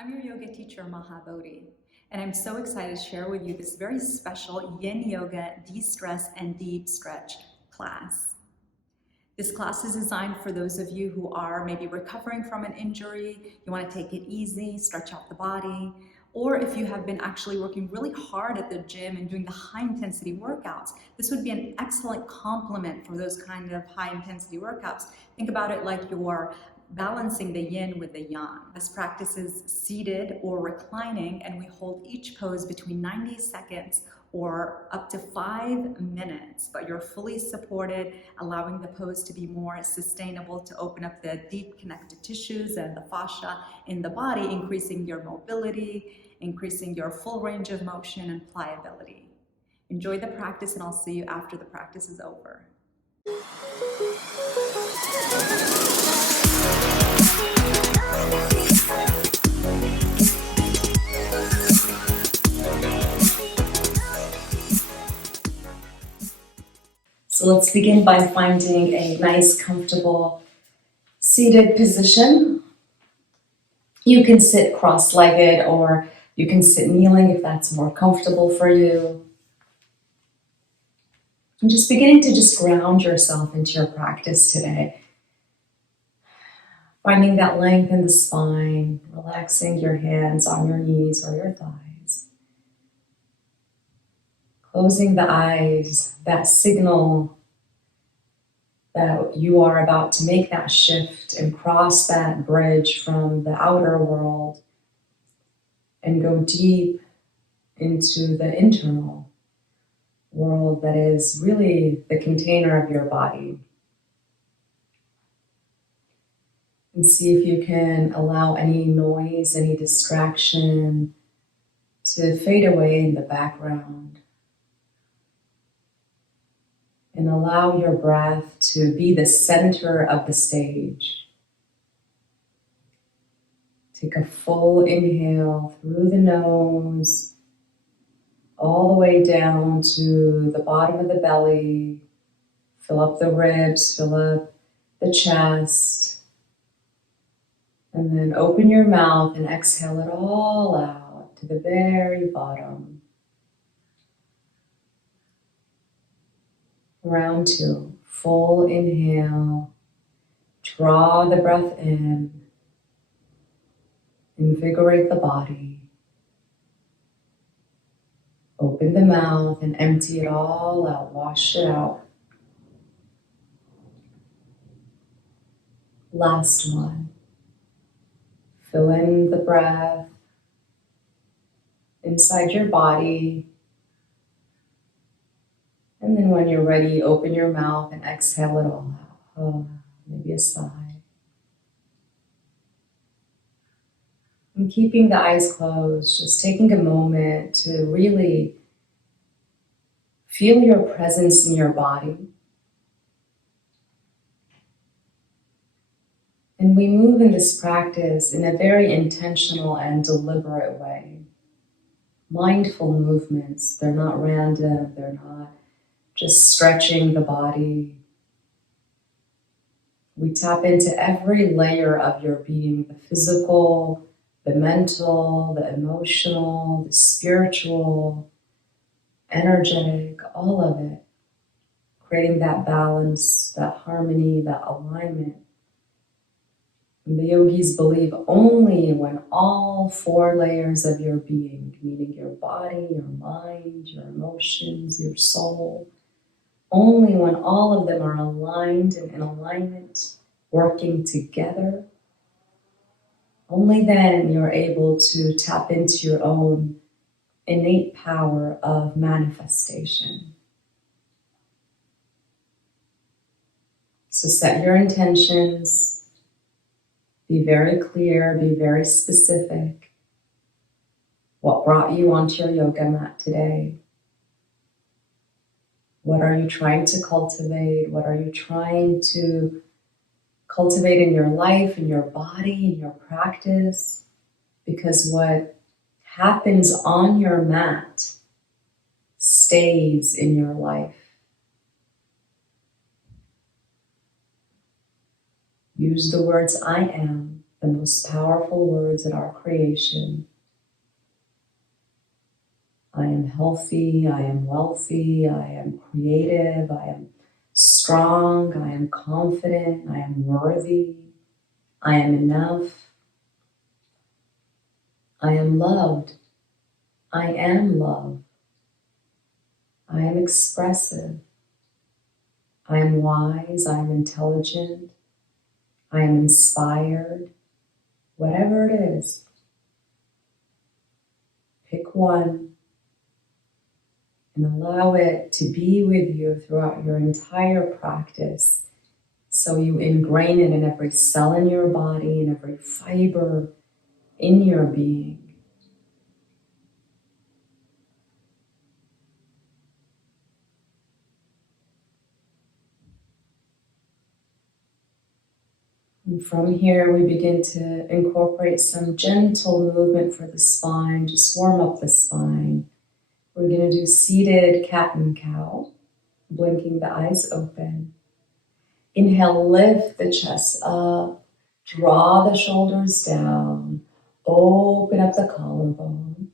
I'm your yoga teacher, Maha Bodhi, and I'm so excited to share with you this very special Yin Yoga de-stress and deep stretch class. This class is designed for those of you who are maybe recovering from an injury, you want to take it easy, stretch out the body, or if you have been actually working really hard at the gym and doing the high intensity workouts, this would be an excellent complement for those kind of high intensity workouts. Think about it like you're balancing the yin with the yang. This practice is seated or reclining, and we hold each pose between 90 seconds or up to 5 minutes, but you're fully supported, allowing the pose to be more sustainable, to open up the deep connective tissues and the fascia in the body, increasing your mobility, increasing your full range of motion and pliability. Enjoy the practice, and I'll see you after the practice is over. So let's begin by finding a nice, comfortable seated position. You can sit cross-legged or you can sit kneeling if that's more comfortable for you. And just beginning to just ground yourself into your practice today. Finding that length in the spine, relaxing your hands on your knees or your thighs. Closing the eyes, that signal that you are about to make that shift and cross that bridge from the outer world and go deep into the internal world that is really the container of your body. And see if you can allow any noise, any distraction to fade away in the background. And allow your breath to be the center of the stage. Take a full inhale through the nose, all the way down to the bottom of the belly. Fill up the ribs, fill up the chest. And then open your mouth and exhale it all out to the very bottom. Round 2, full inhale, draw the breath in, invigorate the body, open the mouth and empty it all out, wash it out. Last one, fill in the breath inside your body. And then when you're ready, open your mouth and exhale it all out. Maybe a sigh. And keeping the eyes closed, just taking a moment to really feel your presence in your body. And we move in this practice in a very intentional and deliberate way. Mindful movements, they're not random, they're not just stretching the body. We tap into every layer of your being, the physical, the mental, the emotional, the spiritual, energetic, all of it. Creating that balance, that harmony, that alignment. And the yogis believe only when all 4 layers of your being, meaning your body, your mind, your emotions, your soul, only when all of them are aligned and in alignment, working together, only then you're able to tap into your own innate power of manifestation. So set your intentions, be very clear, be very specific. What brought you onto your yoga mat today? What are you trying to cultivate? What are you trying to cultivate in your life, in your body, in your practice? Because what happens on your mat stays in your life. Use the words I am, the most powerful words at our creation. I am healthy, I am wealthy, I am creative, I am strong, I am confident, I am worthy, I am enough, I am loved, I am love, I am expressive, I am wise, I am intelligent, I am inspired, whatever it is. Pick one and allow it to be with you throughout your entire practice. So you ingrain it in every cell in your body, in every fiber in your being. And from here, we begin to incorporate some gentle movement for the spine. Just warm up the spine. We're going to do seated cat and cow, blinking the eyes open. Inhale, lift the chest up, draw the shoulders down, open up the collarbone.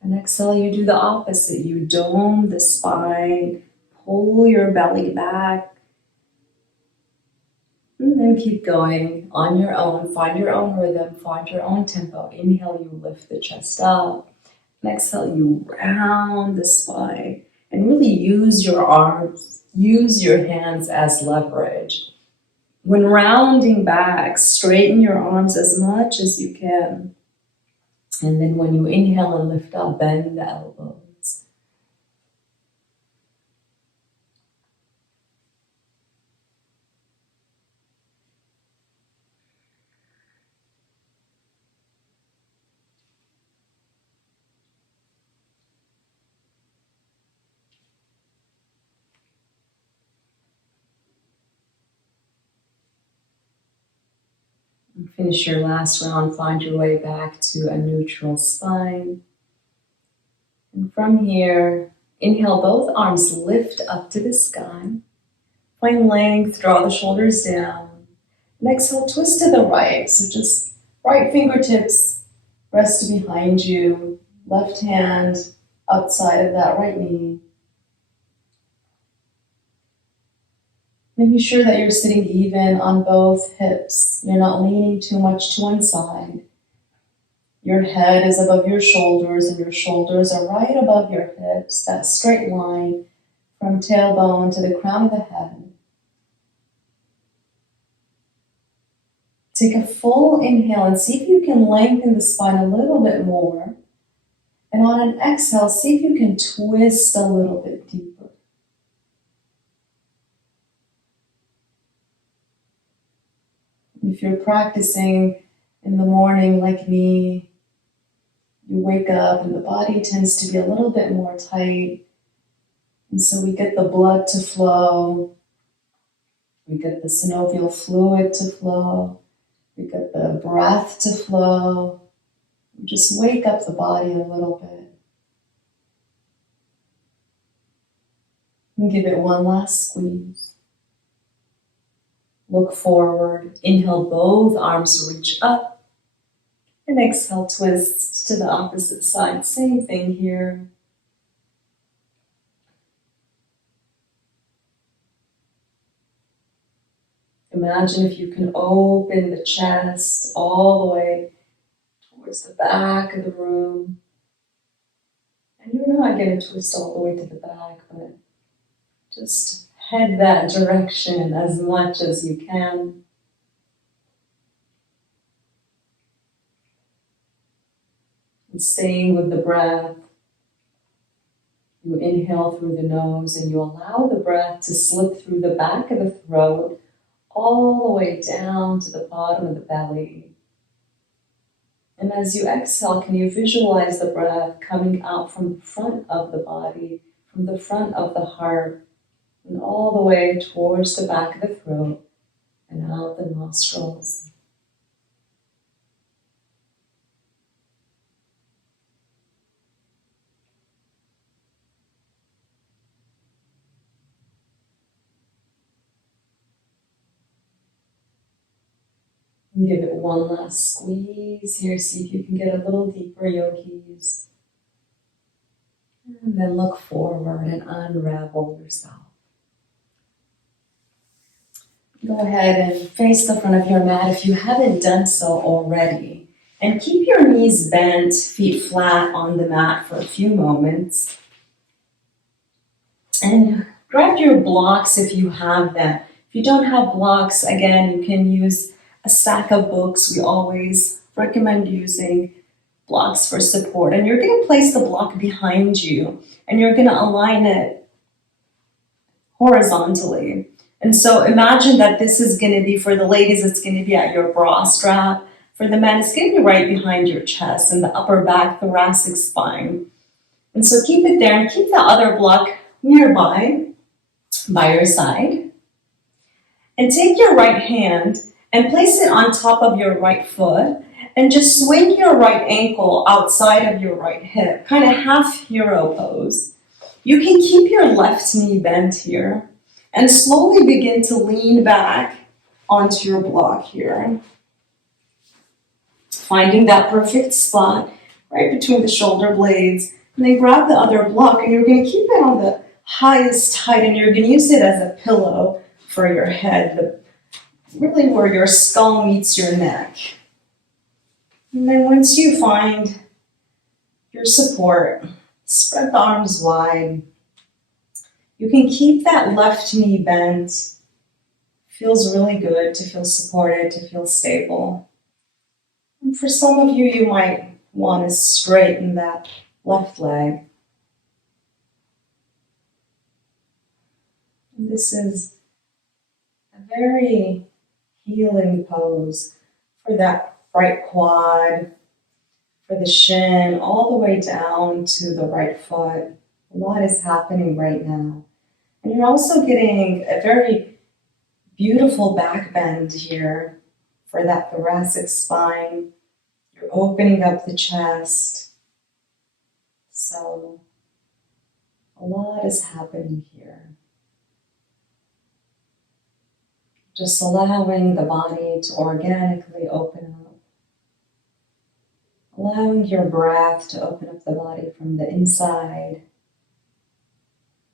And exhale, you do the opposite. You dome the spine, pull your belly back, and then keep going on your own. Find your own rhythm, find your own tempo. Inhale, you lift the chest up. And exhale, you round the spine. And really use your arms, use your hands as leverage. When rounding back, straighten your arms as much as you can. And then when you inhale and lift up, bend the elbows. And finish your last round, find your way back to a neutral spine. And from here, inhale, both arms lift up to the sky. Find length, draw the shoulders down. And exhale, twist to the right. So just right fingertips rest behind you. Left hand outside of that right knee. Making sure that you're sitting even on both hips. You're not leaning too much to one side. Your head is above your shoulders and your shoulders are right above your hips, that straight line from tailbone to the crown of the head. Take a full inhale and see if you can lengthen the spine a little bit more. And on an exhale, see if you can twist a little bit deeper. If you're practicing in the morning like me, you wake up and the body tends to be a little bit more tight. And so we get the blood to flow. We get the synovial fluid to flow. We get the breath to flow. We just wake up the body a little bit. And give it one last squeeze. Look forward. Inhale, both arms reach up. And exhale, twist to the opposite side. Same thing here. Imagine if you can open the chest all the way towards the back of the room. And you're not going to twist all the way to the back, but just head that direction as much as you can. And staying with the breath, you inhale through the nose and you allow the breath to slip through the back of the throat all the way down to the bottom of the belly. And as you exhale, can you visualize the breath coming out from the front of the body, from the front of the heart, and all the way towards the back of the throat and out the nostrils. And give it one last squeeze here. See if you can get a little deeper, yogis. And then look forward and unravel yourself. Go ahead and face the front of your mat if you haven't done so already. And keep your knees bent, feet flat on the mat for a few moments. And grab your blocks if you have them. If you don't have blocks, again, you can use a stack of books. We always recommend using blocks for support. And you're going to place the block behind you, and you're going to align it horizontally. And so imagine that this is going to be, for the ladies, it's going to be at your bra strap. For the men, it's going to be right behind your chest in the upper back, thoracic spine. And so keep it there and keep the other block nearby, by your side. And take your right hand and place it on top of your right foot and just swing your right ankle outside of your right hip, kind of half hero pose. You can keep your left knee bent here and slowly begin to lean back onto your block here. Finding that perfect spot right between the shoulder blades, and then grab the other block, and you're going to keep it on the highest height, and you're going to use it as a pillow for your head, really where your skull meets your neck. And then once you find your support, spread the arms wide. You can keep that left knee bent. Feels really good to feel supported, to feel stable. And for some of you, you might want to straighten that left leg. And this is a very healing pose for that right quad, for the shin, all the way down to the right foot. A lot is happening right now. And you're also getting a very beautiful back bend here for that thoracic spine. You're opening up the chest. So a lot is happening here. Just allowing the body to organically open up. Allowing your breath to open up the body from the inside.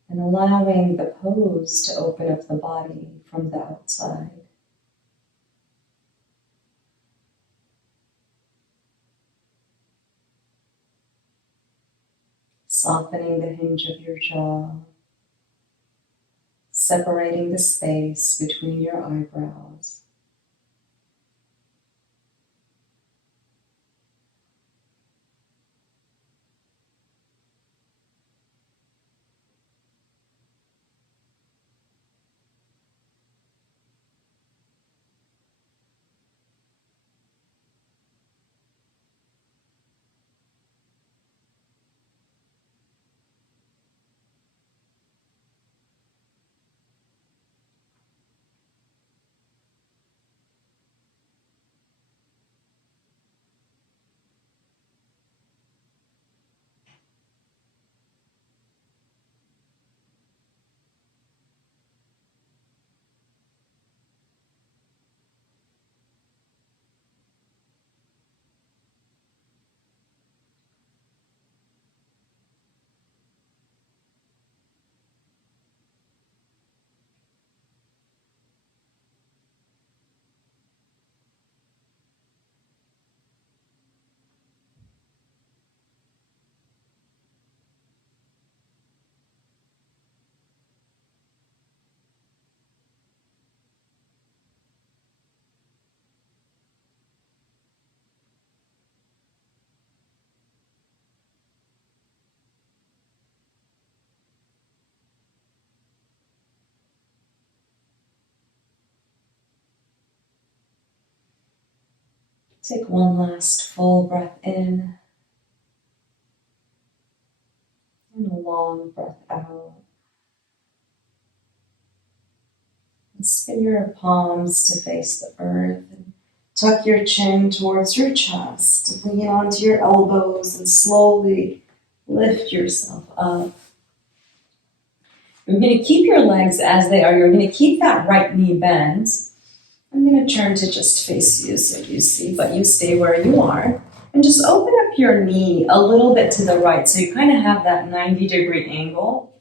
And allowing the pose to open up the body from the outside. Softening the hinge of your jaw. Separating the space between your eyebrows. Take one last full breath in and a long breath out. And spin your palms to face the earth and tuck your chin towards your chest. Lean onto your elbows and slowly lift yourself up. You're going to keep your legs as they are. You're going to keep that right knee bent. I'm going to turn to just face you so you see, but you stay where you are. And just open up your knee a little bit to the right so you kind of have that 90-degree angle.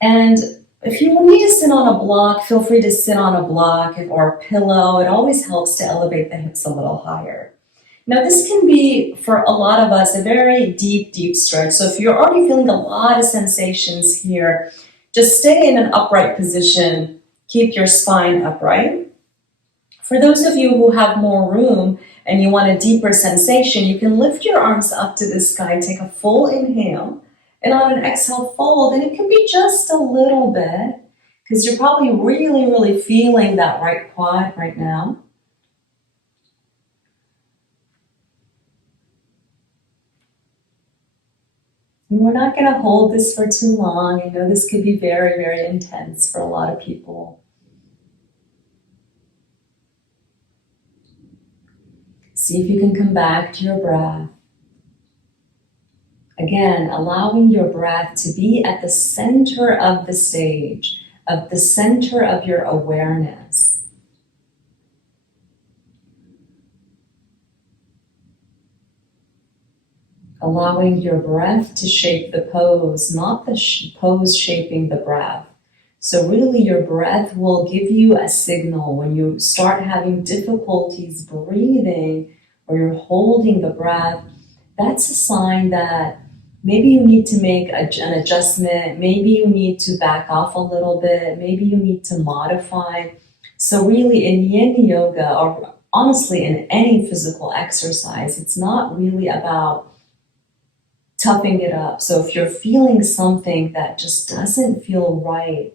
And if you need to sit on a block, feel free to sit on a block or a pillow. It always helps to elevate the hips a little higher. Now this can be, for a lot of us, a very deep, deep stretch. So if you're already feeling a lot of sensations here, just stay in an upright position. Keep your spine upright. For those of you who have more room and you want a deeper sensation, you can lift your arms up to the sky, take a full inhale, and on an exhale, fold. And it can be just a little bit, because you're probably really, really feeling that right quad right now. And we're not going to hold this for too long. I know this could be very, very intense for a lot of people. See if you can come back to your breath. Again, allowing your breath to be at the center of the stage, of the center of your awareness. Allowing your breath to shape the pose, not the pose shaping the breath. So really your breath will give you a signal when you start having difficulties breathing or you're holding the breath. That's a sign that maybe you need to make an adjustment. Maybe you need to back off a little bit. Maybe you need to modify. So really in Yin Yoga, or honestly in any physical exercise, it's not really about toughing it up. So if you're feeling something that just doesn't feel right,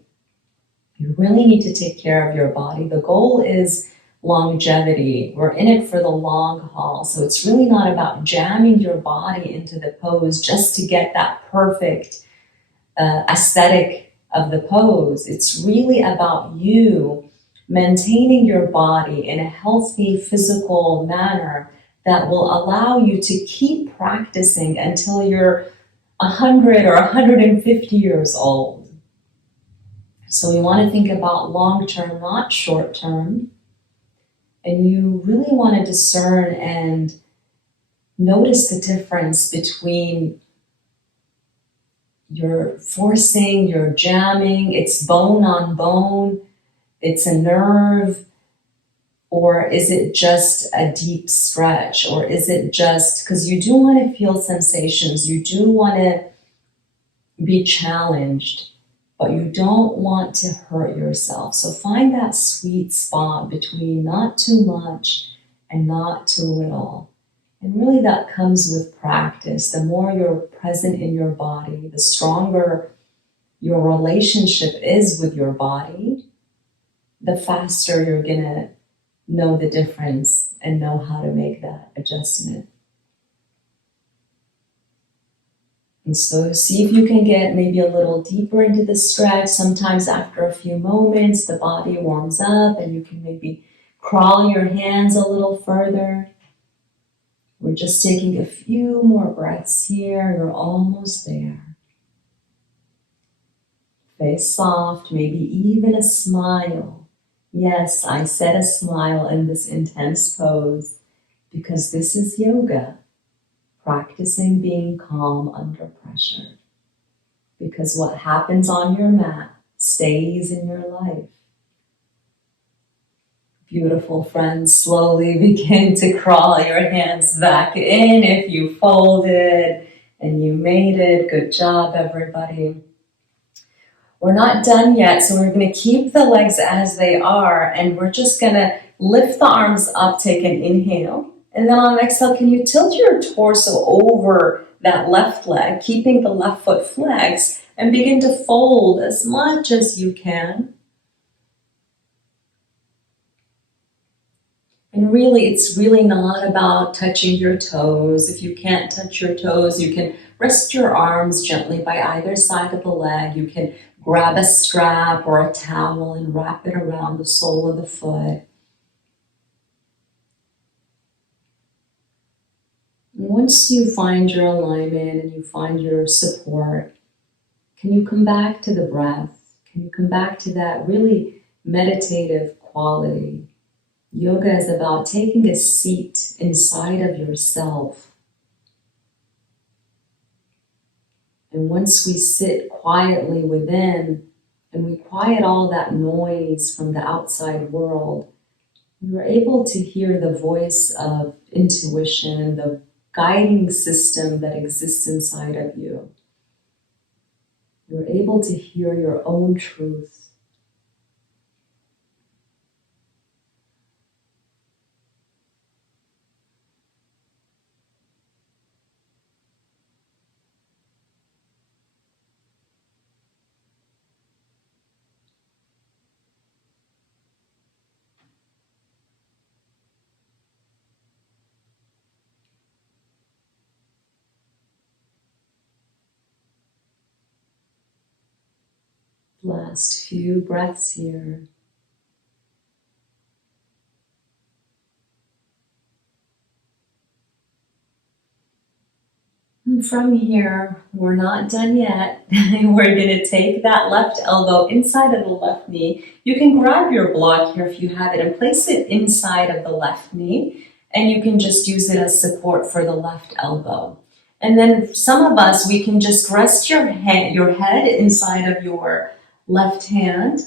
you really need to take care of your body. The goal is longevity. We're in it for the long haul. So it's really not about jamming your body into the pose just to get that perfect aesthetic of the pose. It's really about you maintaining your body in a healthy physical manner that will allow you to keep practicing until you're 100 or 150 years old. So we want to think about long-term, not short-term. And you really want to discern and notice the difference between your forcing, your jamming, it's bone on bone, it's a nerve, or is it just a deep stretch? Or is it just, because you do want to feel sensations, you do want to be challenged, but you don't want to hurt yourself. So find that sweet spot between not too much and not too little. And really that comes with practice. The more you're present in your body, the stronger your relationship is with your body, the faster you're gonna know the difference and know how to make that adjustment. And so see if you can get maybe a little deeper into the stretch. Sometimes after a few moments, the body warms up and you can maybe crawl your hands a little further. We're just taking a few more breaths here. You're almost there. Face soft, maybe even a smile. Yes, I said a smile in this intense pose because this is yoga. Practicing being calm under pressure. Because what happens on your mat stays in your life. Beautiful friends, slowly begin to crawl your hands back in if you folded and you made it. Good job, everybody. We're not done yet, so we're going to keep the legs as they are, and we're just going to lift the arms up, take an inhale. And then on an exhale, can you tilt your torso over that left leg, keeping the left foot flexed, and begin to fold as much as you can. And really, it's really not about touching your toes. If you can't touch your toes, you can rest your arms gently by either side of the leg. You can grab a strap or a towel and wrap it around the sole of the foot. Once you find your alignment and you find your support, can you come back to the breath? Can you come back to that really meditative, quality. Yoga is about taking a seat inside of yourself. And once we sit quietly within and we quiet all that noise from the outside world, you're able to hear the voice of intuition, the guiding system that exists inside of you. You're able to hear your own truth. Last few breaths here. And from here, we're not done yet. We're going to take that left elbow inside of the left knee. You can grab your block here if you have it and place it inside of the left knee. And you can just use it as support for the left elbow. And then some of us, we can just rest your head inside of your left hand.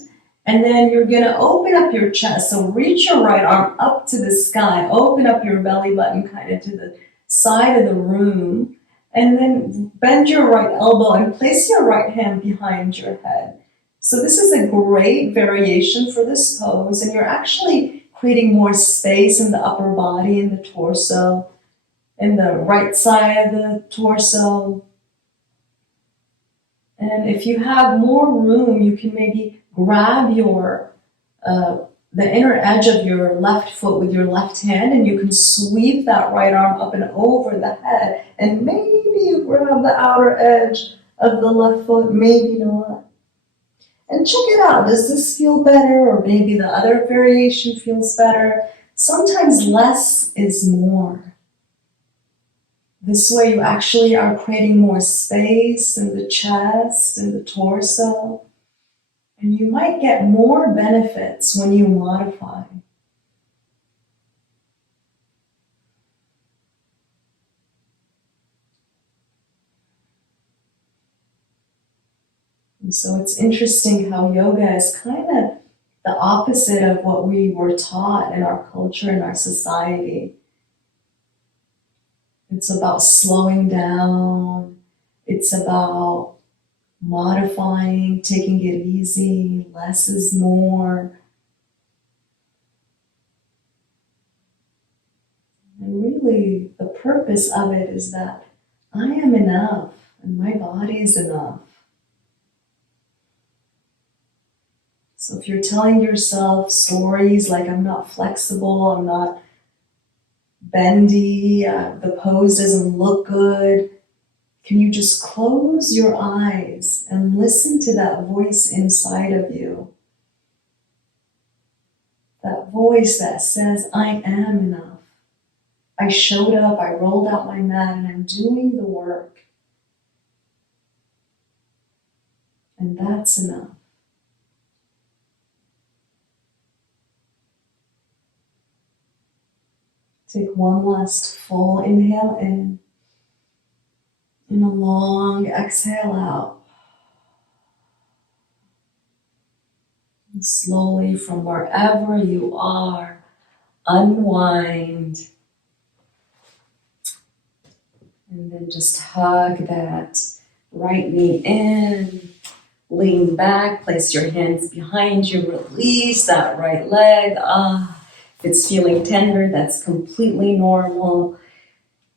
And then you're going to open up your chest. So reach your right arm up to the sky. Open up your belly button kind of to the side of the room. And then bend your right elbow and place your right hand behind your head. So this is a great variation for this pose. And you're actually creating more space in the upper body, in the torso, in the right side of the torso. And if you have more room, you can maybe grab your the inner edge of your left foot with your left hand, and you can sweep that right arm up and over the head, and maybe you grab the outer edge of the left foot, maybe not. And check it out. Does this feel better? Or maybe the other variation feels better. Sometimes less is more. This way you actually are creating more space in the chest and the torso. And you might get more benefits when you modify. And so it's interesting how yoga is kind of the opposite of what we were taught in our culture and our society. It's about slowing down. It's about modifying, taking it easy, less is more. And really, the purpose of it is that I am enough and my body is enough. So if you're telling yourself stories like I'm not flexible, I'm not bendy, the pose doesn't look good, can you just close your eyes and listen to that voice inside of you? That voice that says, I am enough. I showed up, I rolled out my mat, and I'm doing the work. And that's enough. Take one last full inhale in. And a long exhale out. And slowly from wherever you are, unwind. And then just hug that right knee in. Lean back, place your hands behind you, release that right leg. If it's feeling tender, that's completely normal.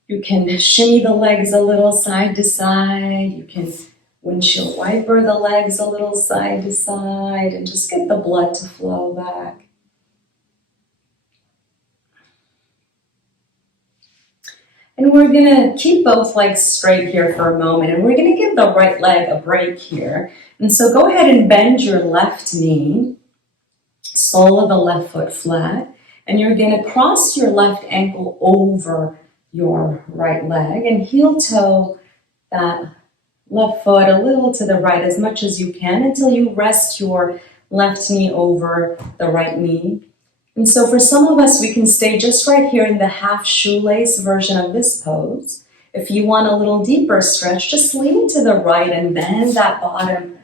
You can shimmy the legs a little side to side. You can windshield wiper the legs a little side to side and just get the blood to flow back. And we're going to keep both legs straight here for a moment, and we're going to give the right leg a break here. And so go ahead and bend your left knee, sole of the left foot flat, and you're going to cross your left ankle over your right leg and heel toe that left foot a little to the right as much as you can until you rest your left knee over the right knee. And so for some of us, we can stay just right here in the half shoelace version of this pose. If you want a little deeper stretch, just lean to the right and bend that bottom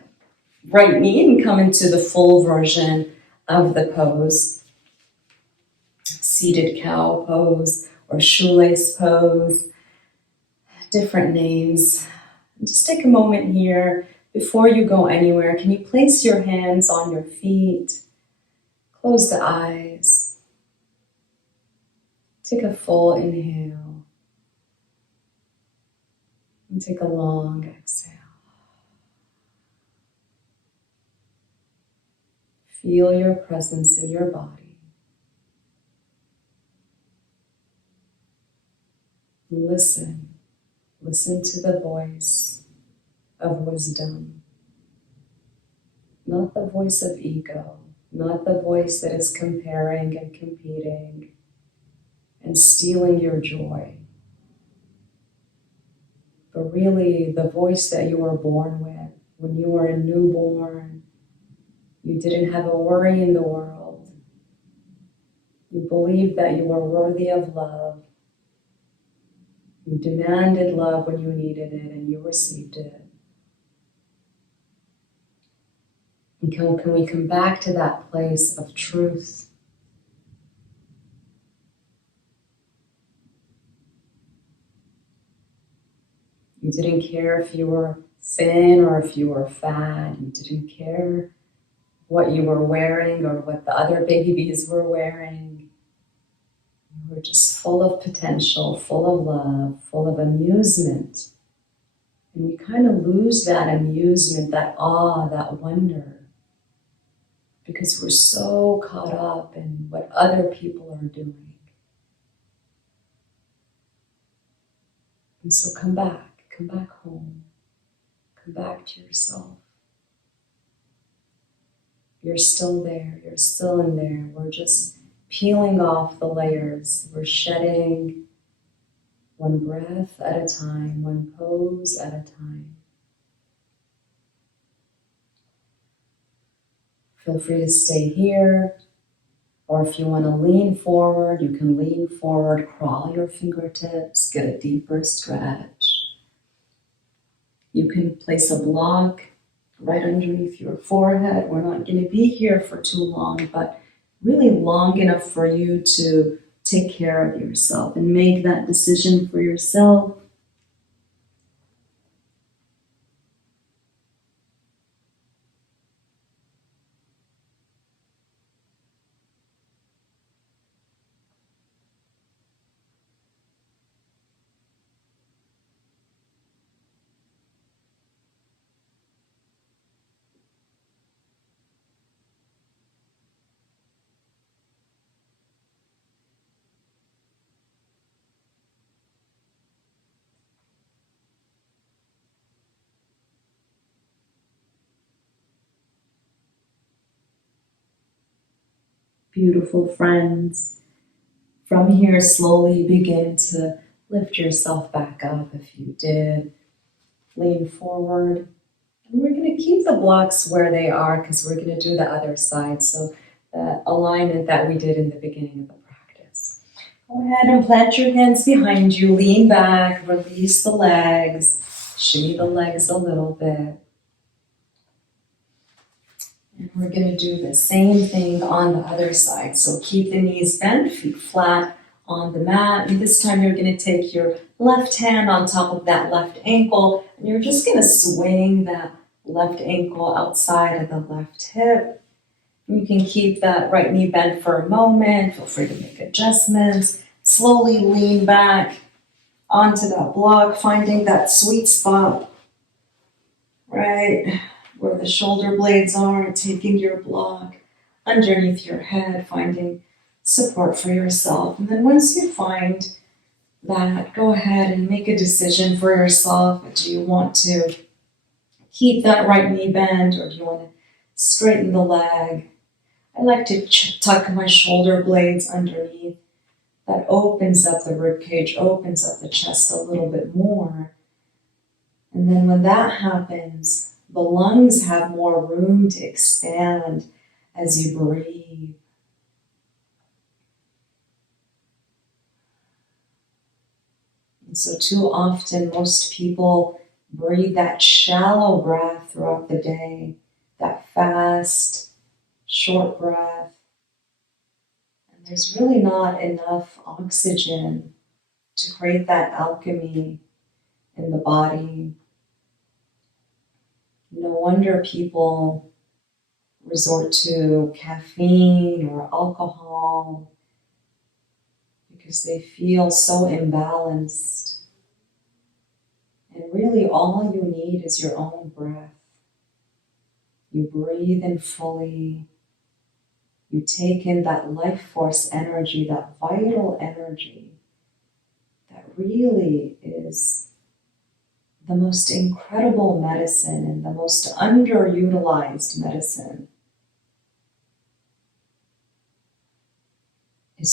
right knee and come into the full version of the pose. Seated cow pose or shoelace pose, different names. Just take a moment here before you go anywhere. Can you place your hands on your feet? Close the eyes. Take a full inhale. And take a long exhale. Feel your presence in your body. Listen. Listen to the voice of wisdom. Not the voice of ego. Not the voice that is comparing and competing and stealing your joy. But really the voice that you were born with. When you were a newborn, you didn't have a worry in the world. You believed that you were worthy of love. You demanded love when you needed it and you received it. And can we come back to that place of truth? You didn't care if you were thin or if you were fat. You didn't care what you were wearing or what the other babies were wearing. You were just full of potential, full of love, full of amusement. And we kind of lose that amusement, that awe, that wonder, because we're so caught up in what other people are doing. And so come back home, come back to yourself. You're still there, you're still in there. We're just peeling off the layers. We're shedding one breath at a time, one pose at a time. Feel free to stay here, or if you want to lean forward, you can lean forward, crawl your fingertips, get a deeper stretch. You can place a block right underneath your forehead. We're not going to be here for too long, but really long enough for you to take care of yourself and make that decision for yourself. Beautiful friends. From here, slowly begin to lift yourself back up if you did. Lean forward. And we're going to keep the blocks where they are because we're going to do the other side. So the alignment that we did in the beginning of the practice. Go ahead and plant your hands behind you. Lean back. Release the legs. Shimmy the legs a little bit. And we're going to do the same thing on the other side. So keep the knees bent, feet flat on the mat. And this time you're going to take your left hand on top of that left ankle. And you're just going to swing that left ankle outside of the left hip. You can keep that right knee bent for a moment. Feel free to make adjustments. Slowly lean back onto that block, finding that sweet spot, right where the shoulder blades are, taking your block underneath your head, finding support for yourself. And then once you find that, go ahead and make a decision for yourself. Do you want to keep that right knee bent, or do you want to straighten the leg? I like to tuck my shoulder blades underneath. That opens up the rib cage, opens up the chest a little bit more. And then when that happens, the lungs have more room to expand as you breathe. And so too often, most people breathe that shallow breath throughout the day, that fast, short breath. And there's really not enough oxygen to create that alchemy in the body. No wonder people resort to caffeine or alcohol because they feel so imbalanced. And really all you need is your own breath. You breathe in fully. You take in that life force energy, that vital energy that really is the most incredible medicine and the most underutilized medicine. It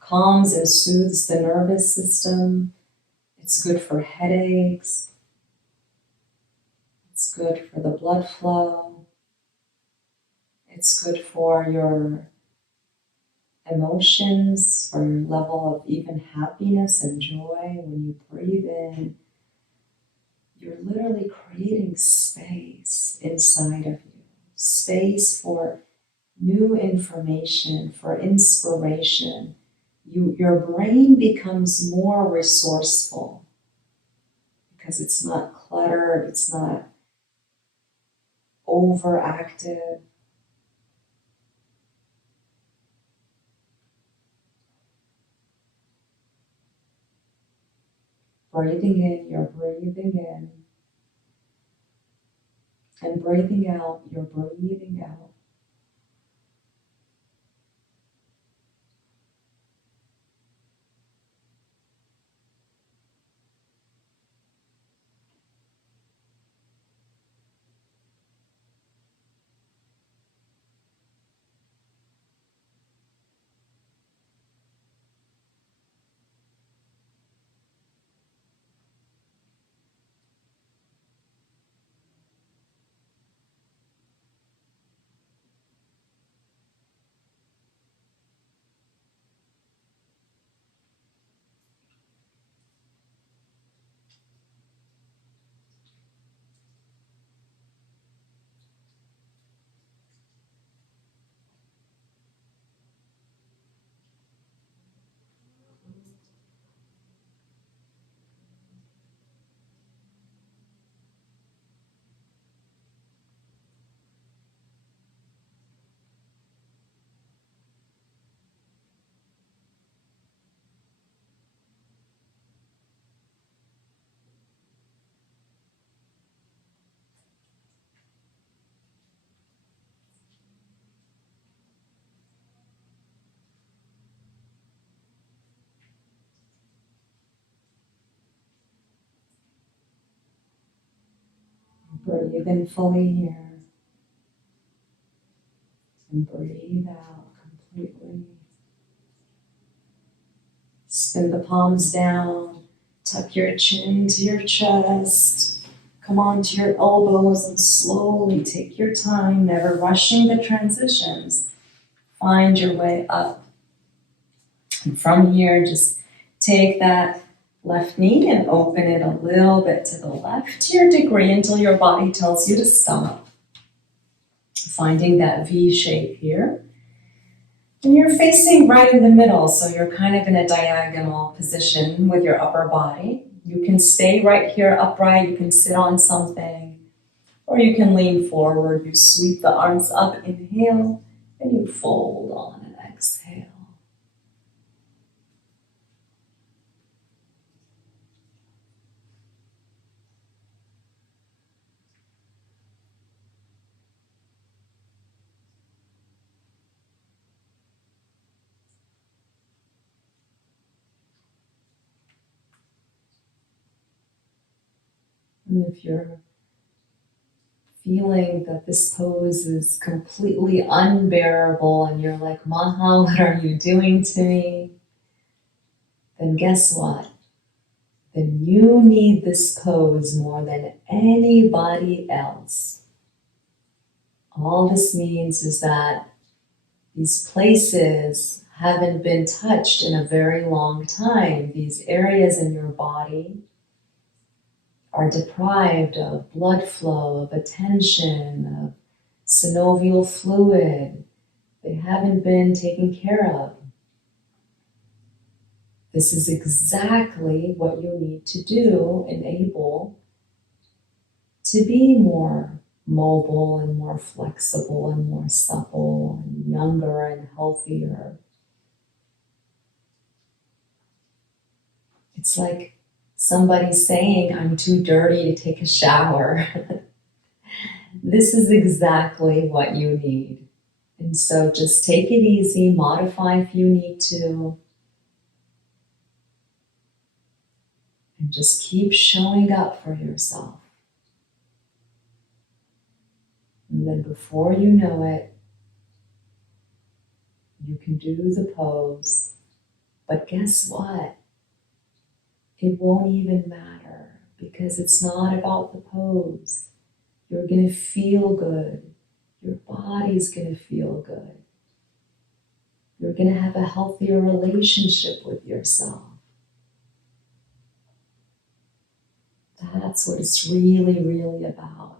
calms and soothes the nervous system. It's good for headaches. It's good for the blood flow. It's good for your emotions, for your level of even happiness and joy. When you breathe in, you're literally creating space inside of you. Space for new information, for inspiration. Your brain becomes more resourceful because it's not cluttered, it's not overactive. Breathing in, you're breathing in. And breathing out, you're breathing out. Breathe in fully here. And breathe out completely. Spin the palms down. Tuck your chin to your chest. Come onto your elbows and slowly take your time, never rushing the transitions. Find your way up. And from here, just take that left knee and open it a little bit to the left to your degree until your body tells you to stop. Finding that V shape here. And you're facing right in the middle, so you're kind of in a diagonal position with your upper body. You can stay right here upright, you can sit on something, or you can lean forward. You sweep the arms up, inhale, and you fold on and exhale. And if you're feeling that this pose is completely unbearable and you're like, Maha, what are you doing to me? Then guess what? Then you need this pose more than anybody else All this means is that these places haven't been touched in a very long time. These areas in your body are deprived of blood flow, of attention, of synovial fluid. They haven't been taken care of. This is exactly what you need to do and able to be more mobile and more flexible and more supple and younger and healthier. It's like somebody saying, I'm too dirty to take a shower. This is exactly what you need. And so just take it easy, modify if you need to, and just keep showing up for yourself. And then before you know it, you can do the pose. But guess what? It won't even matter because it's not about the pose. You're going to feel good. Your body's going to feel good. You're going to have a healthier relationship with yourself. That's what it's really, really about.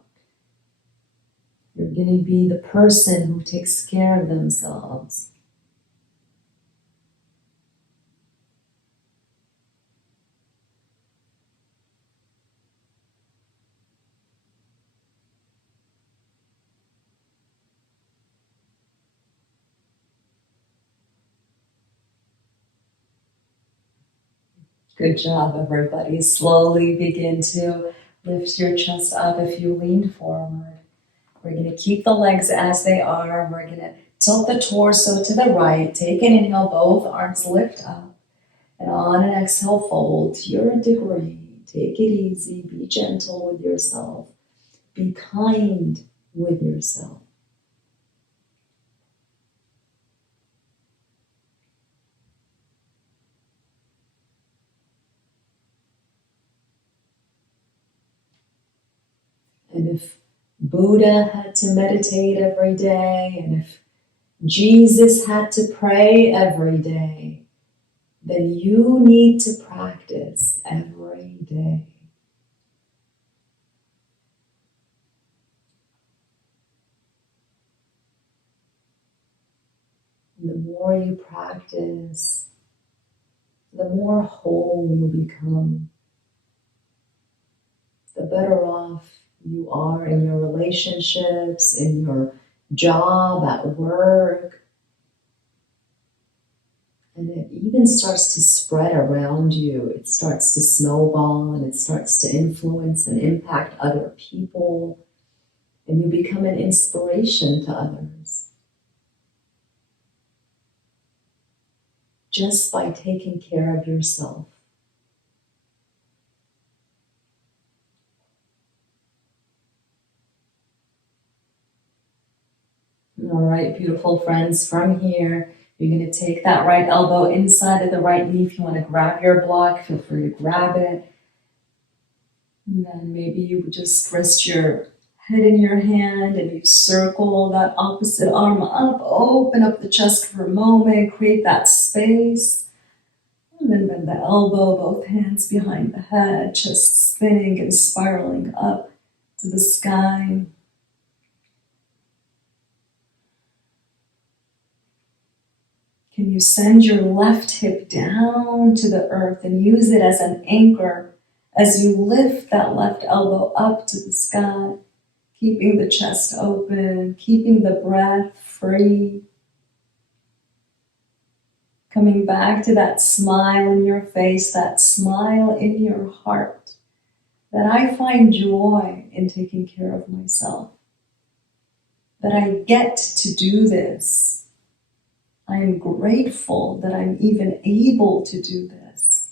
You're going to be the person who takes care of themselves. Good job, everybody. Slowly begin to lift your chest up if you lean forward. We're going to keep the legs as they are. We're going to tilt the torso to the right. Take an inhale, both arms lift up. And on an exhale, fold to your degree. Take it easy. Be gentle with yourself. Be kind with yourself. And if Buddha had to meditate every day, and if Jesus had to pray every day, then you need to practice every day. And the more you practice, the more whole you become. The better off you are in your relationships, in your job, at work. And it even starts to spread around you. It starts to snowball and it starts to influence and impact other people. And you become an inspiration to others. Just by taking care of yourself. All right, beautiful friends, from here, you're going to take that right elbow inside of the right knee. If you want to grab your block, feel free to grab it. And then maybe you would just rest your head in your hand and you circle that opposite arm up, open up the chest for a moment, create that space. And then bend the elbow, both hands behind the head, chest spinning and spiraling up to the sky. Can you send your left hip down to the earth and use it as an anchor as you lift that left elbow up to the sky, keeping the chest open, keeping the breath free, coming back to that smile in your face, that smile in your heart, that I find joy in taking care of myself, that I get to do this. I am grateful that I'm even able to do this.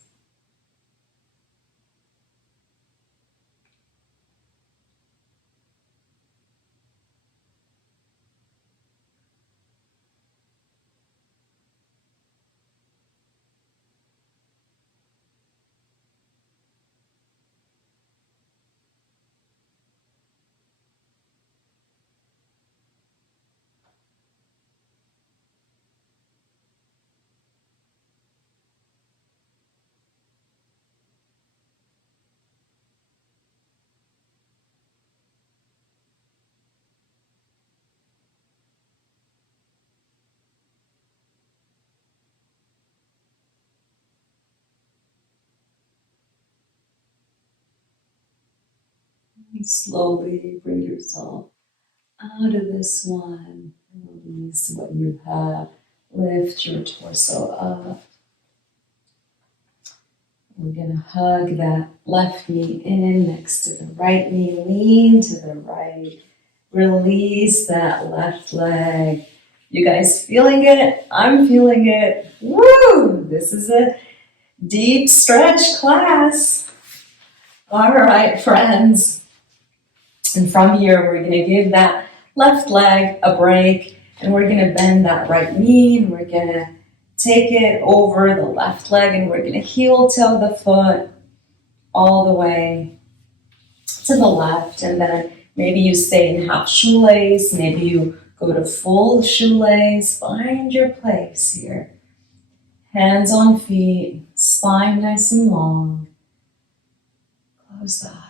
Slowly bring yourself out of this one. Release what you have. Lift your torso up. We're going to hug that left knee in next to the right knee. Lean to the right. Release that left leg. You guys feeling it? I'm feeling it. Woo! This is a deep stretch class. All right, friends. And from here, we're going to give that left leg a break, and we're going to bend that right knee, and we're going to take it over the left leg, and we're going to heel toe the foot all the way to the left, and then maybe you stay in half shoelace, maybe you go to full shoelace. Find your place here. Hands on feet, spine nice and long. Close the eyes.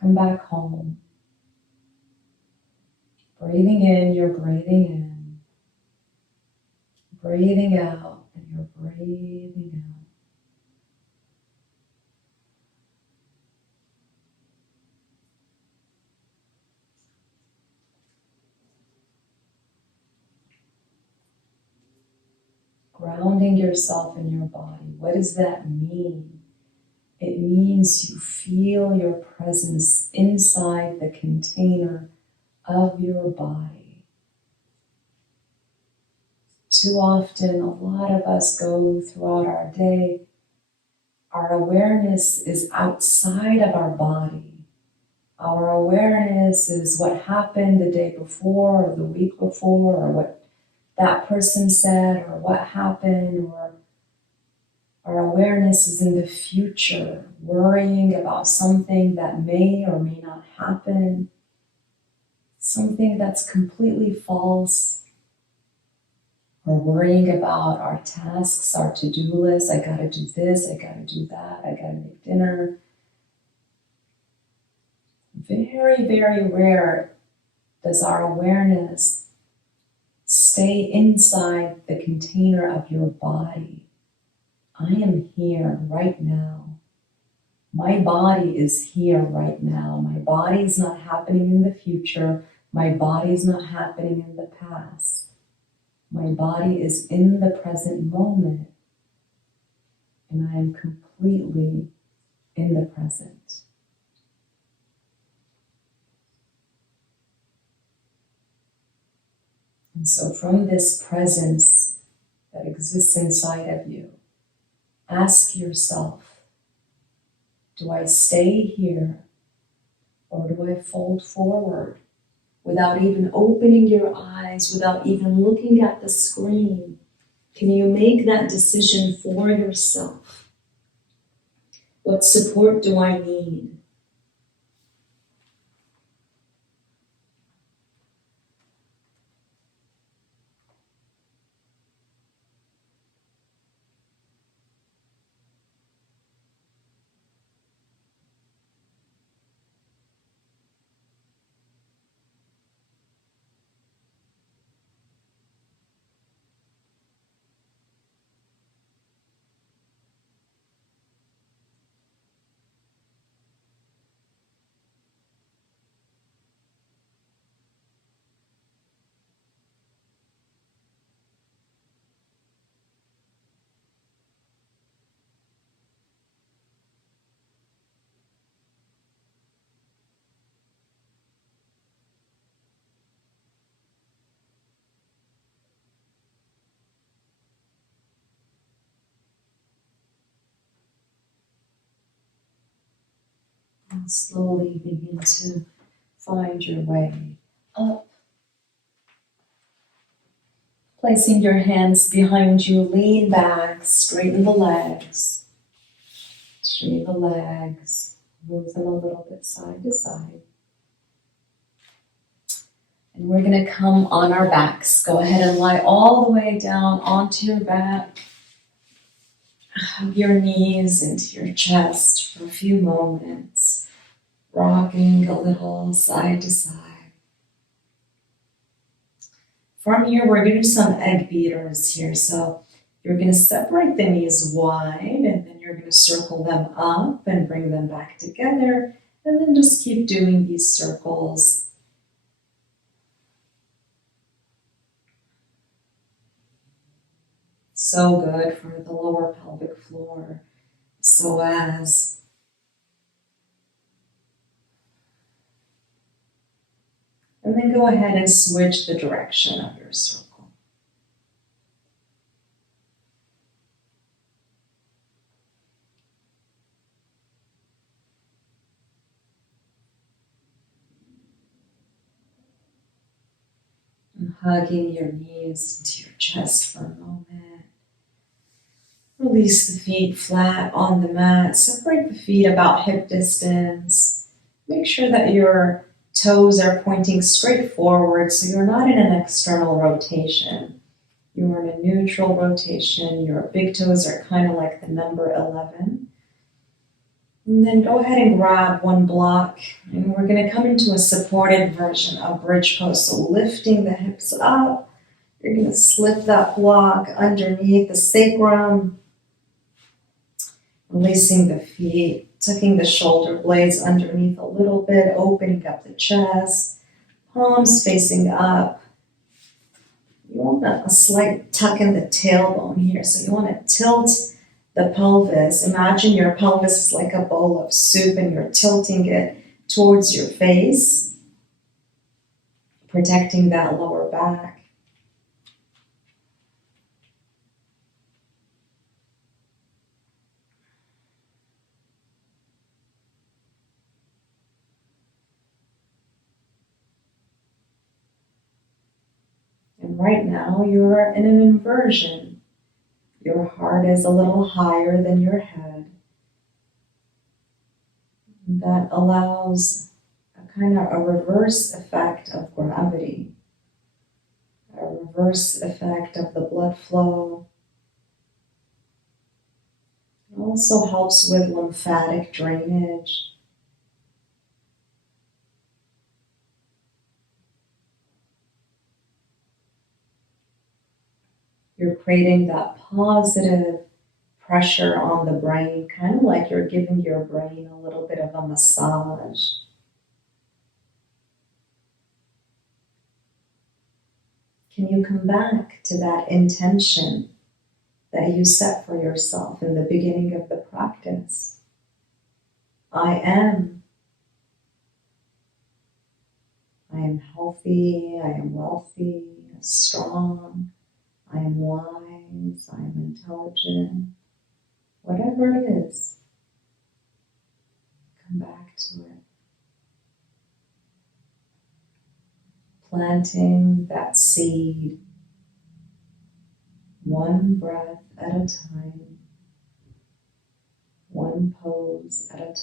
Come back home. Breathing in, you're breathing in. Breathing out, and you're breathing out. Grounding yourself in your body. What does that mean? It means you feel your presence inside the container of your body. Too often, a lot of us go throughout our day, our awareness is outside of our body. Our awareness is what happened the day before or the week before, or what that person said, or what happened, or our awareness is in the future, worrying about something that may or may not happen, something that's completely false, or worrying about our tasks, our to-do list. I gotta do this, I gotta do that, I gotta make dinner. Very, very rare does our awareness stay inside the container of your body. I am here right now. My body is here right now. My body is not happening in the future. My body is not happening in the past. My body is in the present moment. And I am completely in the present. And so from this presence that exists inside of you, ask yourself, do I stay here or do I fold forward without even opening your eyes, without even looking at the screen? Can you make that decision for yourself? What support do I need? And slowly begin to find your way up. Placing your hands behind you, lean back, straighten the legs. Straighten the legs, move them a little bit side to side. And we're going to come on our backs. Go ahead and lie all the way down onto your back. Hug your knees into your chest for a few moments, rocking a little side to side. From here, we're going to do some egg beaters here. So you're going to separate the knees wide, and then you're You're going to circle them up and bring them back together, and then just keep doing these circles. So good for the lower pelvic floor. Psoas. And then go ahead and switch the direction of your circle. And hugging your knees into your chest for a moment. Release the feet flat on the mat. Separate the feet about hip distance. Make sure that your toes are pointing straight forward so you're not in an external rotation. You're in a neutral rotation. Your big toes are kind of like the number 11. And then go ahead and grab one block, and we're going to come into a supported version of bridge pose. So lifting the hips up, you're going to slip that block underneath the sacrum, releasing the feet, tucking the shoulder blades underneath a little bit, opening up the chest, palms facing up. You want a slight tuck in the tailbone here, so you want to tilt the pelvis. Imagine your pelvis is like a bowl of soup and you're tilting it towards your face, protecting that lower back. And right now you're in an inversion. Your heart is a little higher than your head. That allows a kind of a reverse effect of gravity, a reverse effect of the blood flow. It also helps with lymphatic drainage. You're creating that positive pressure on the brain, kind of like you're giving your brain a little bit of a massage. Can you come back to that intention that you set for yourself in the beginning of the practice? I am healthy, I am wealthy, strong, I am wise, I am intelligent. Whatever it is, come back to it. Planting that seed, one breath at a time, one pose at a time.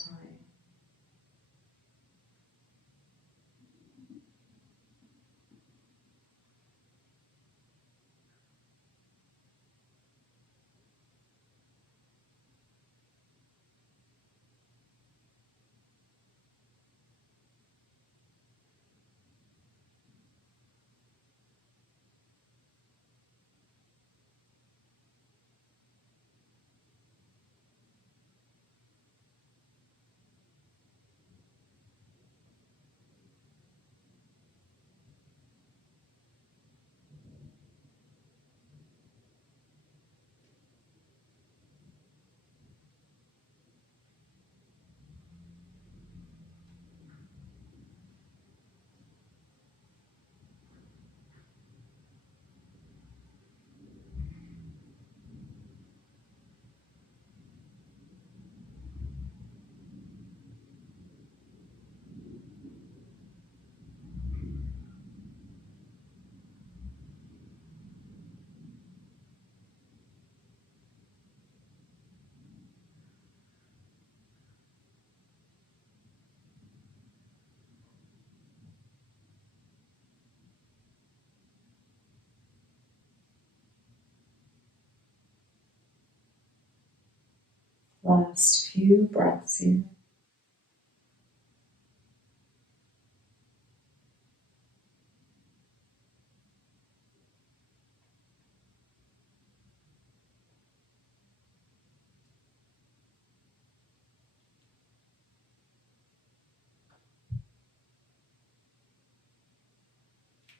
Last few breaths here.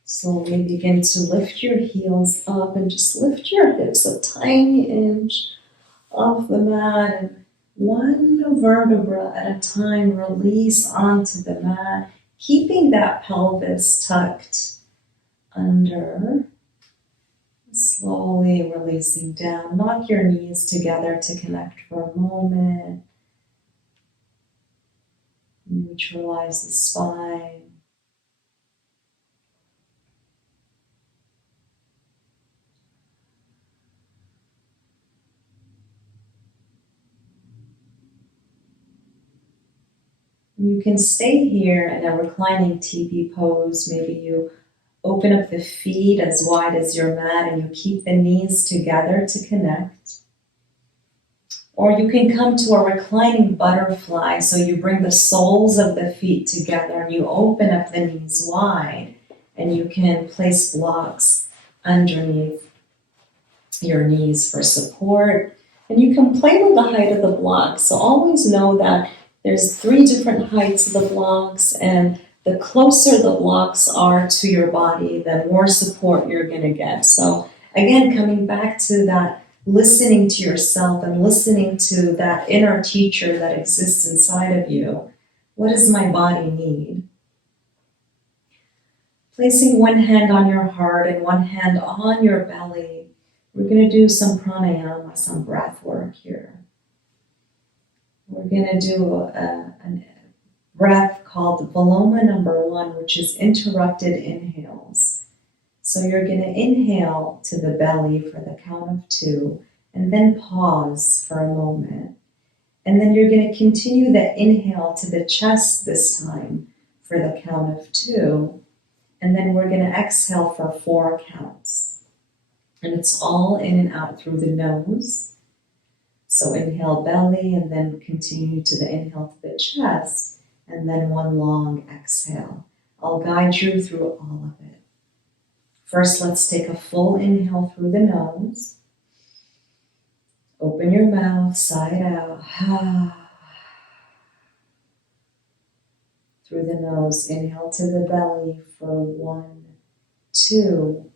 Slowly begin to lift your heels up and just lift your hips a tiny inch off the mat. And one vertebra at a time, release onto the mat, keeping that pelvis tucked under. Slowly releasing down. Knock your knees together to connect for a moment. Neutralize the spine. You can stay here in a reclining teepee pose. Maybe you open up the feet as wide as your mat and you keep the knees together to connect. Or you can come to a reclining butterfly. So you bring the soles of the feet together and you open up the knees wide, and you can place blocks underneath your knees for support. And you can play with the height of the blocks. So always know that there's 3 different heights of the blocks, and the closer the blocks are to your body, the more support you're going to get. So again, coming back to that, listening to yourself and listening to that inner teacher that exists inside of you. What does my body need? Placing one hand on your heart and one hand on your belly. We're going to do some pranayama, some breath work here. We're going to do a breath called Viloma number 1, which is interrupted inhales. So you're going to inhale to the belly for the count of 2, and then pause for a moment. And then you're going to continue the inhale to the chest this time for the count of 2. And then we're going to exhale for 4 counts. And it's all in and out through the nose. So inhale belly, and then continue to the inhale to the chest, and then one long exhale. I'll guide you through all of it. First, let's take a full inhale through the nose. Open your mouth, side out. Through the nose, inhale to the belly for 1, 2.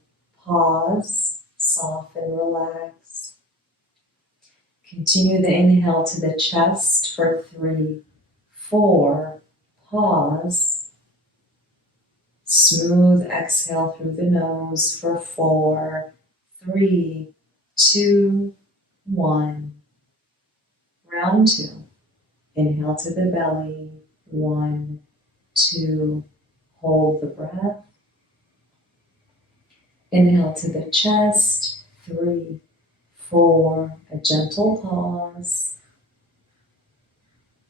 Pause, soften, relax. Continue the inhale to the chest for 3, 4. Pause. Smooth exhale through the nose for 4, 3, 2, 1. Round 2. Inhale to the belly. 1, 2. Hold the breath. Inhale to the chest. 3, 4. A gentle pause.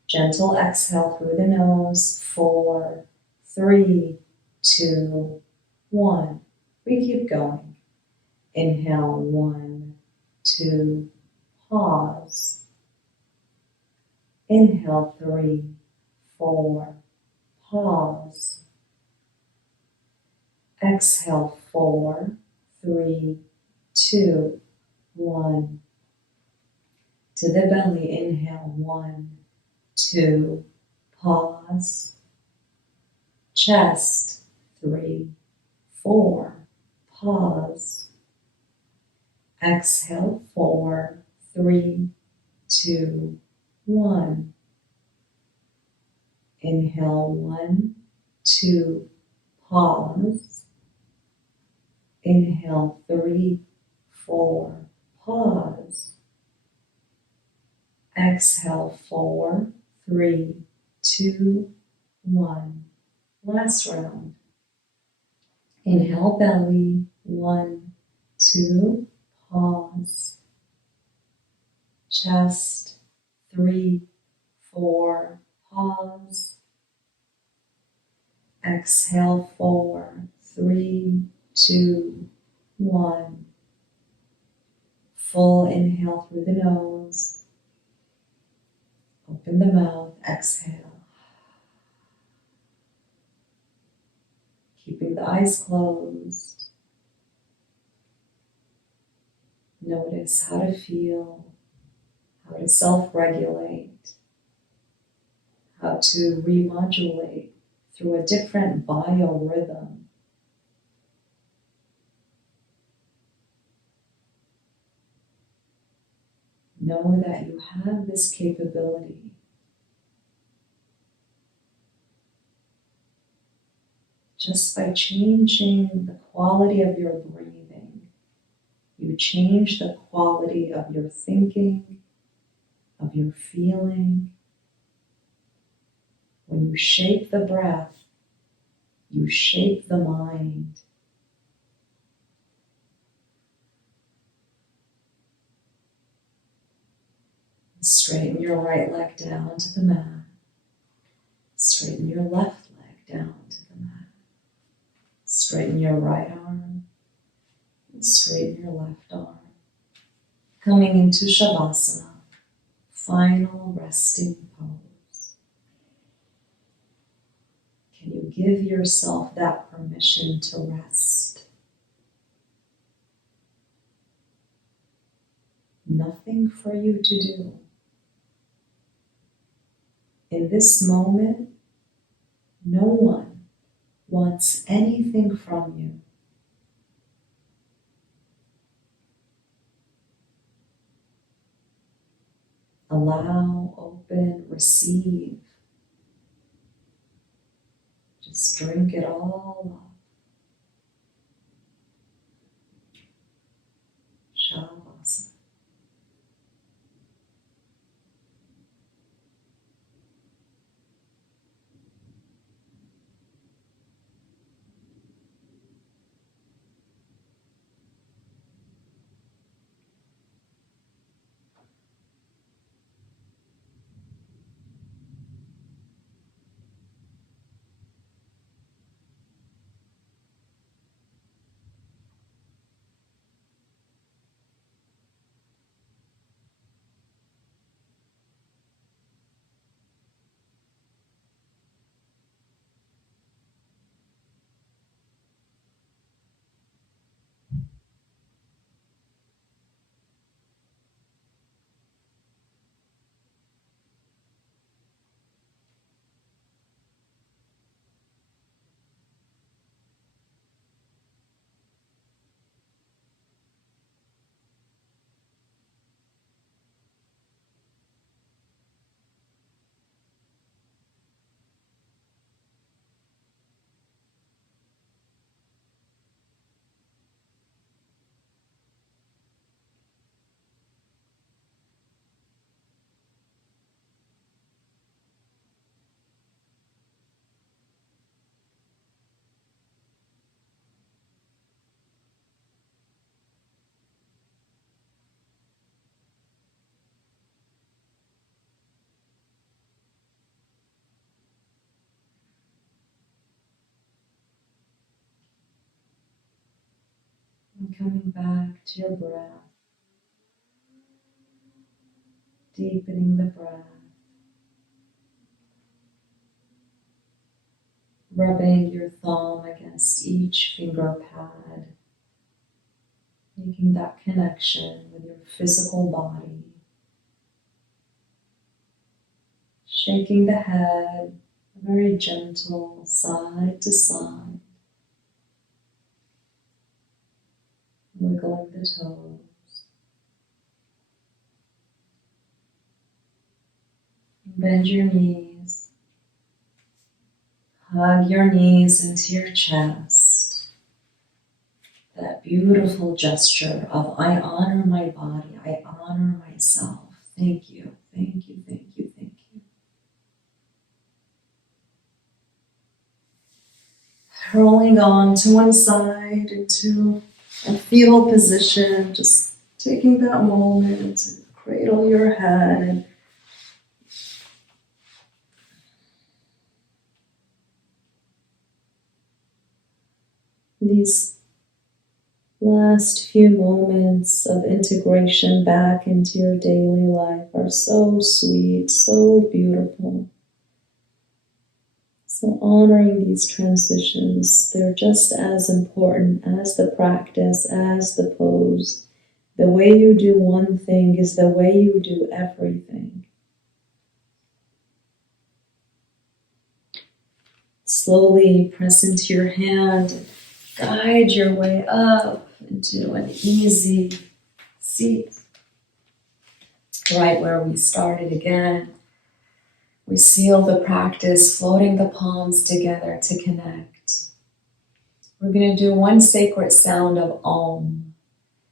Gentle exhale through the nose. 4, 3, 2, 1. We keep going. Inhale, 1, 2. Pause. Inhale, 3, 4. Pause. Exhale, 4, 3, 2, 1. To the belly, inhale, 1, 2. Pause. Chest, 3, 4. Pause. Exhale, 4, 3, 2, 1. Inhale, 1, 2. Pause. Inhale, 3, 4. Pause. Exhale, 4, 3, 2, 1. Last round. Inhale, belly. 1, 2. Pause. Chest. 3, 4. Pause. Exhale, 4, 3, 2, 1. Full inhale through the nose. Open the mouth, exhale. Keeping the eyes closed. Notice how to feel, how to self-regulate, how to remodulate through a different biorhythm. know that you have this capability. Just by changing the quality of your breathing, you change the quality of your thinking, of your feeling. When you shape the breath, you shape the mind. Straighten your right leg down to the mat. Straighten your left leg down to the mat. Straighten your right arm. And straighten your left arm. Coming into Shavasana, final resting pose. Can you give yourself that permission to rest? Nothing for you to do. In this moment, no one wants anything from you. Allow, open, receive. Just drink it all up. Shavasana. And coming back to your breath, deepening the breath, rubbing your thumb against each finger pad, making that connection with your physical body, shaking the head, very gentle, side to side, wiggling the toes. Bend your knees. Hug your knees into your chest. That beautiful gesture of I honor my body, I honor myself. Thank you, thank you, thank you, thank you. Rolling on to one side into a fetal position, just taking that moment to cradle your head. These last few moments of integration back into your daily life are so sweet, so beautiful. So honoring these transitions, they're just as important as the practice, as the pose. The way you do one thing is the way you do everything. Slowly press into your hand, guide your way up into an easy seat. right where we started again. We seal the practice, floating the palms together to connect. We're going to do one sacred sound of Om.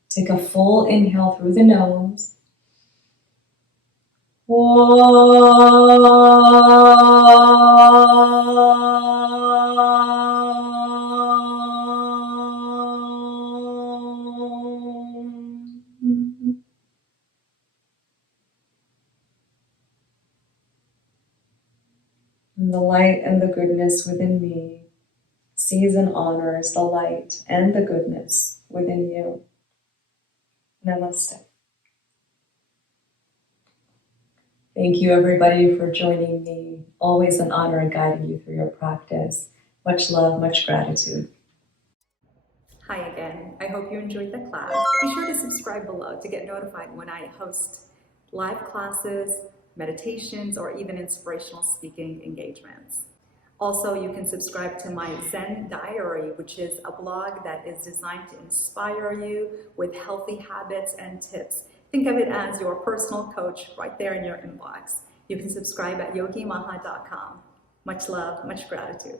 Take a full inhale through the nose. And the light and the goodness within me sees and honors the light and the goodness within you. Namaste. Thank you, everybody, for joining me. Always an honor and guiding you through your practice. Much love, much gratitude. Hi again. I hope you enjoyed the class. Be sure to subscribe below to get notified when I host live classes, meditations, or even inspirational speaking engagements. Also, you can subscribe to my Zen Diary, which is a blog that is designed to inspire you with healthy habits and tips. Think of it as your personal coach right there in your inbox. You can subscribe at yogimaha.com. Much love, much gratitude.